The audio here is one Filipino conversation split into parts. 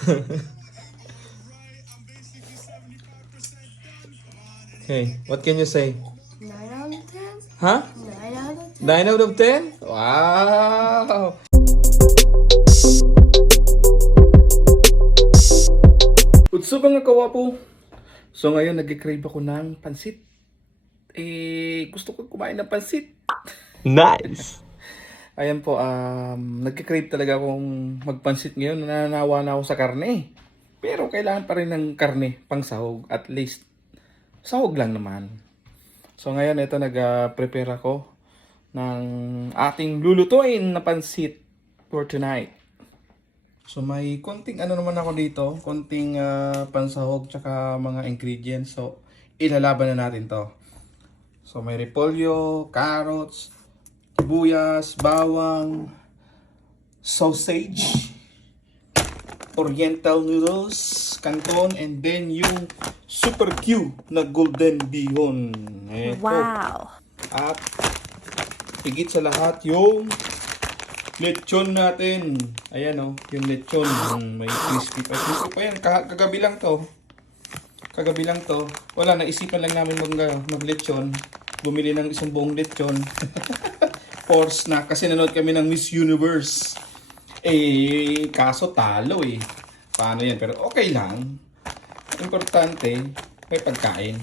Okay, what can you say? 9 out of 10? Huh? 9 out of 10? 9 out of 10? Wow! Utso mga kawapo. So ngayon nag-crave ako ng pansit. Gusto ko kumain ng pansit. Nice. Ayan po, nag-crave talaga akong magpansit ngayon. Nananawa na ako sa karne. Pero kailangan pa rin ng karne pang sahog. At least, sahog lang naman. So ngayon, ito nag-prepare ako ng ating lulutuin na pansit for tonight. So may konting ano naman ako dito, konting pansahog tsaka mga ingredients. So ilalaban na natin to. So may repolyo, carrots, sibuyas, bawang, sausage, oriental noodles, canton, and then yung super cute na golden bihon. Eto. Wow. At higit sa lahat yung lechon natin. Ayan o, yung lechon. May crispy pa. Crispy pa yan. Kagabi lang to. Kagabi lang to. Wala, naisipan lang namin mag-lechon. Bumili ng isang buong lechon. Force na. Kasi nanood kami ng Miss Universe. Kaso talo eh. Paano yan? Pero okay lang. Importante, may pagkain.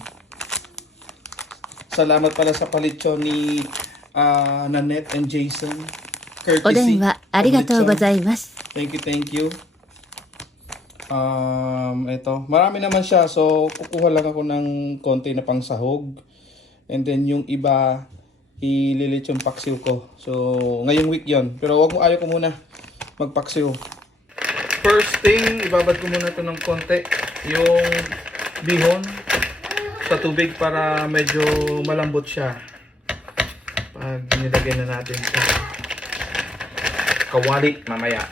Salamat pala sa palitsyon ni Nanette and Jason. お電話ありがとうございます。 Thank you, thank you. Ito, marami naman siya. So, kukuha lang ako ng konti na pang sahog. And then, yung iba, ililit yung paksiw ko. So, ngayong week yon. Pero ayaw ko muna magpaksiw. First thing, ibabad ko muna ito ng konti. Yung bihon sa tubig para medyo malambot siya. Pag nilagay na natin sa kawali mamaya.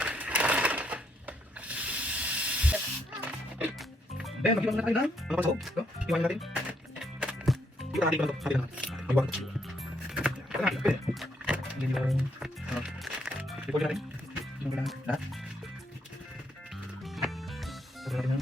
Ayan, mag-iwan na tayo ng mga pasahog. Iwan natin. Iwan natin ito. Hati na natin. Iwan natin. Pwede natin. Pwede. Hindi yung... Ipon natin. Yung kailangan. Lahat. Pwede natin na.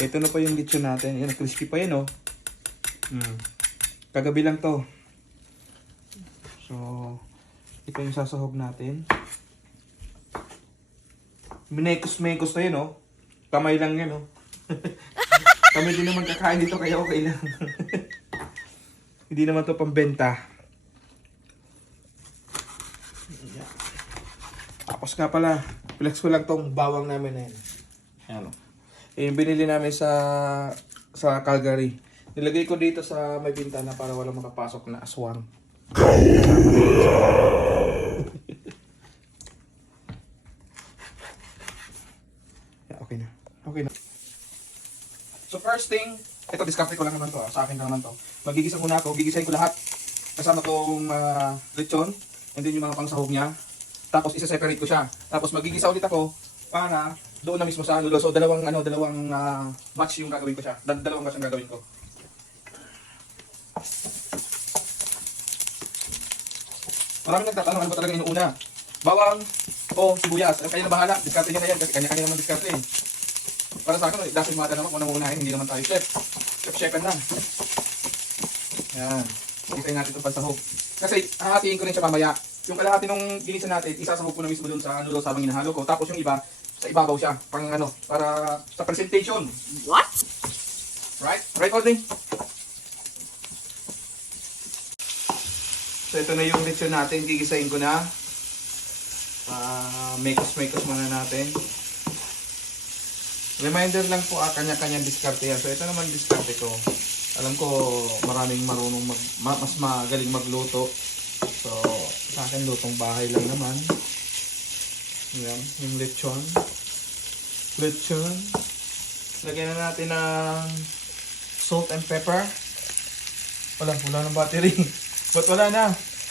Ito na pa yung lechon natin. Yan, crispy pa yan, oh. Kagabi lang to. So, ito yung sasahog natin. Minekos-mekos na yun, oh. Kamay lang yan, oh. Kami din naman kakain dito, kaya okay lang. Hindi naman to pambenta. Tapos nga pala, flex ko lang tong bawang namin na yan. Ayan, oh. Yung binili namin sa Calgary. Nilagay ko dito sa may bintana para walang makapasok na aswang. Okay na. Okay na. So first thing, ito discarte ko lang naman to. Sa akin lang naman to. Magigisa muna ako. Gigisahin ko lahat. Kasama tong lechon. And then yung mga pangsahog niya. Tapos isa-separate ko siya. Tapos magigisa ulit ako para doon na mismo sa ano. So dalawang batch yung gagawin ko siya. Dalawang batch ang gagawin ko. Maraming nagtatanong ano ba talaga inuuna? Bawang o sibuyas. Kaya na bahala. Diskarte niya na yan kasi kanya-kanya naman diskarte eh. Para sa akin, dapat mata naman kung ano uunahin. Hindi naman tayo chef. Chef-chefan lang. Yan. Gisahin natin itong pansahog. Kasi hahatiin ko rin siya mamaya. Yung kalahati nung ginisa natin, isasahog ko na mismo doon sa noodles habang hinahalo ko. Tapos yung iba, sa ibabaw siya. Pang ano, para sa presentation. What? Right? Right, Audrey? So ito na yung lechon natin. Gigisahin ko na. Mekos-mekos muna natin. Reminder lang po, kanya-kanya diskarte yan. So ito naman diskarte ko. Alam ko maraming marunong mas magaling magluto. So sa akin lutong bahay lang naman. Yan, yung lechon. Lechon. Lagyan na natin ng salt and pepper. Wala ng battery. Ba't wala na?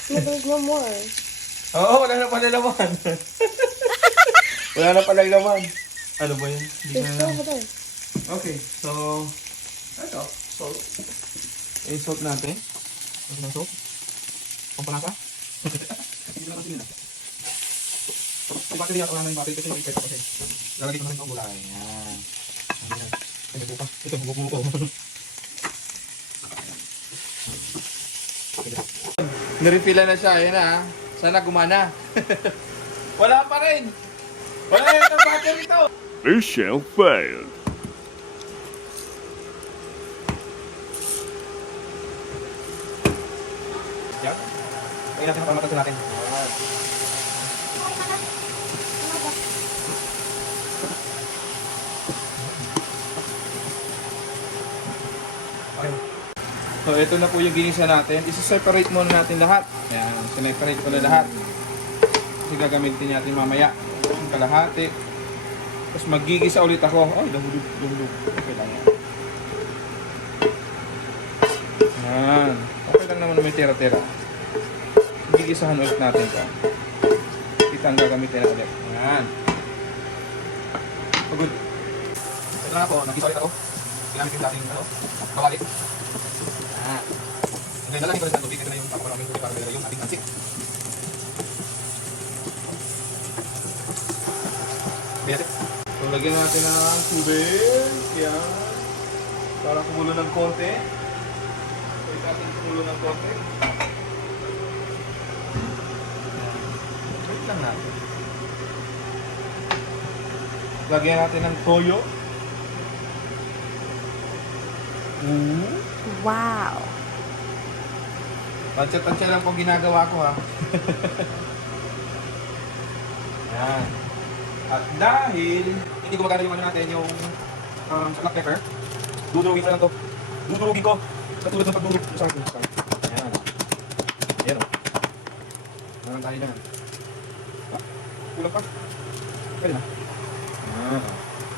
No, there's no more. Oo, wala na pala laman. Wala na pala laman. Ano ba yun? Hindi There's na still over there. Okay, so, ito, salt. I-salt natin. Ano ng salt? Pampalasa? Hindi na kasi nila. Yung battery ako naman yung battery kasi may pepper kasi. Lalagay ko na rin itong gulay. Ayan. Ayan. Ay, buka. Ito, buko. Nirefilla na siya. Ayan na. Sana gumana. Wala pa rin. Wala yung battery ito. Mission failed. Yan. Kaya natin ang pamatasin natin. Okay. So, ito na po yung ginisa natin. Isa-separate muna natin lahat. Ayan, sineparate ko na lahat. Kasi gagamitin natin mamaya. Yung kalahati. Tapos magigisa ulit ako. Ay, dahulog. Okay lang yan. Ayan. Okay lang naman may tira-tira. Gigisahan ulit natin ito. Kita ang gagamitin na ulit. Ayan. Pagod. Ito na ako. Nagisa ulit ako. Ginamit yung dating kawali. Ayan. Ngayon, lalagyan ko rin ng tubig. Ito na yung paparaming tubig para yung ating pansik. So, lagyan natin ng tubig. Yan. Para kumulo ng konti. Pwede natin kumulo ng konti. Wait lang natin. Lagyan natin ng toyo. Wow. Tansya-tansya lang po ginagawa ko ha. Yan. At dahil hindi gumagana yung ano natin, yung black pepper, dudurugin ko lang to. Dudurugin ko. Katulad ng pagdurug sa akin. Ayan. Ayan o. Nalang tayo dyan. Ah, kulang pa. Pwede na.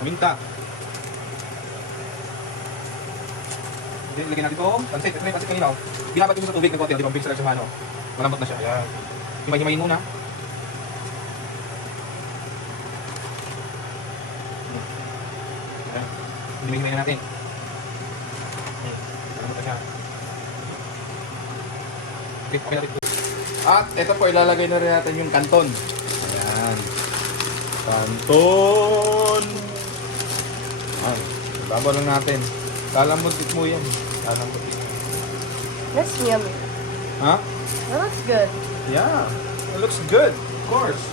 Maminta. Then, lagyan natin ito. Pansit. Ito na yung pansit kanina. Binabat ko sa tubig ng konti. Di ba? Bilis lang siya ano. Malambot na siya. Ayan. Himay-himayin muna. Ayan. Himay-himayin natin. Malambot na siya. Okay, okay natin. At ito po, ilalagay na rin natin yung kanton. Ayan. Kanton! Ayan. Babaw lang natin. Lalambutin mo yan. Lalambutin. That's yummy. Ha? That looks good. Yeah. It looks good. Of course.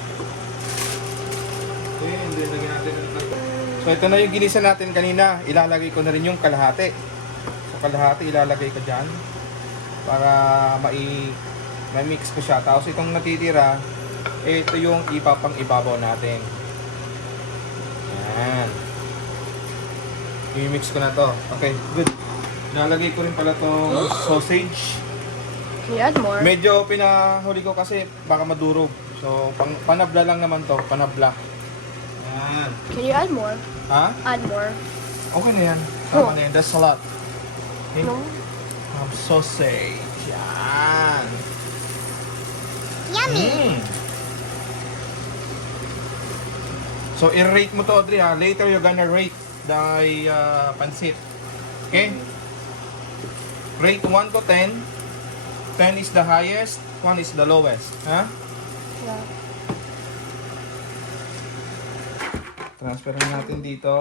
Okay, and then lagyan natin ng kanton. So ito na yung ginisa natin kanina. Ilalagay ko na rin yung kalahati. So kalahati ilalagay ko dyan. Para ma-mix ko siya. Tapos itong natitira, ito yung ipapang ibabaw natin. Ayan. I-mix ko na to. Okay, good. Nalagay ko rin pala tong sausage. Can you add more? Medyo pinahuli ko kasi baka madurog. So, panabla lang naman to. Panabla. Ayan. Can you add more? Ha? Add more. Okay na yan. Tama na yan. That's a lot. Okay. No? Sausage. Yan. Yummy. So, i-rate mo to, Audrey, ha? Later, you're gonna rate the pansit. Okay? Rate 1 to 10. 10 is the highest, 1 is the lowest. Ha? Yeah. Transfer na natin dito.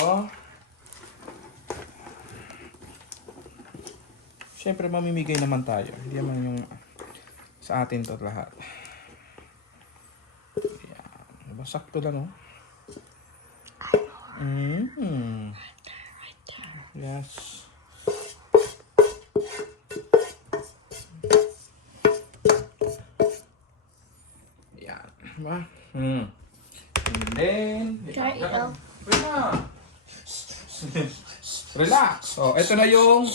Siyempre, mamimigay naman tayo. Hindi naman yung sa atin to lahat. Yan. Diba? Sakto lang, oh. Yes. Yan. Diba? And then... Try it, though. Relax. Oh, ito na yung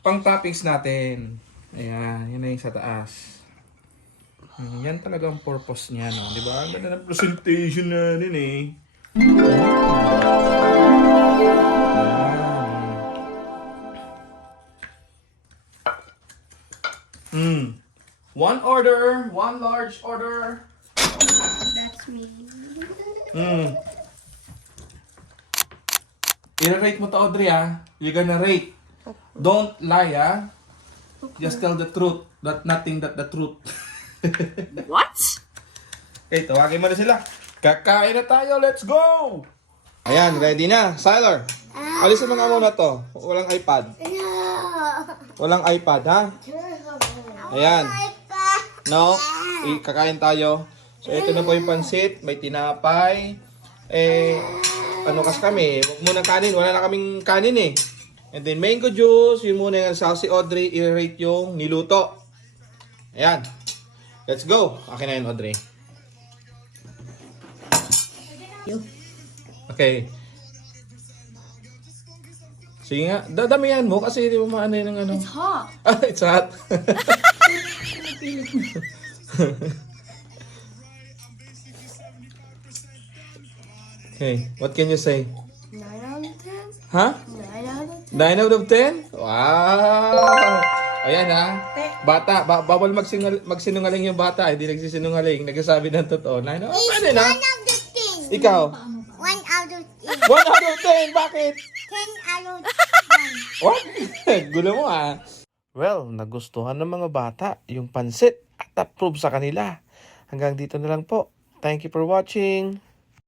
pang-toppings natin. Ayan, yan na yung sa taas. Yan talaga ang purpose niya, no? Di ba? Ang ganda ng presentation natin, eh. Ayan. One order, one large order. That's me. I-rate mo to, Audrey, ah. You're gonna rate. Don't lie, ah. Just tell the truth. That nothing but the truth. What? Okay, tawagin mo na sila. Kakain na tayo. Let's go! Ayan, ready na. Siler, alisin mo nga muna to. Walang iPad. Walang iPad, ha? Ayan. No, kakain tayo. So, ito na po yung pansit. May tinapay. Ano kasi kami? Huwag muna kanin. Wala na kaming kanin eh. And then mango juice. Yun muna yung sa si Audrey. I-rate yung niluto. Ayan. Let's go. Akin na yun, Audrey. Okay. Sige nga. Dadamihan mo kasi di mo maano yun ng ano. It's hot. Ah, it's hot. Okay, what can you say? 9 out of 10? Huh? 9 out of 10? 9 out of 10? Wow! Ayan ha. Bata, bawal magsinungaling yung bata. Hindi nagsisinungaling. Nagsasabi ng totoo. 9 out of 10 na. Ikaw? 1 out of 1 10. out of 10. Bakit? 10 out of 1. What? Gulo mo ah. Well, nagustuhan ng mga bata yung pansit at approve sa kanila. Hanggang dito na lang po. Thank you for watching.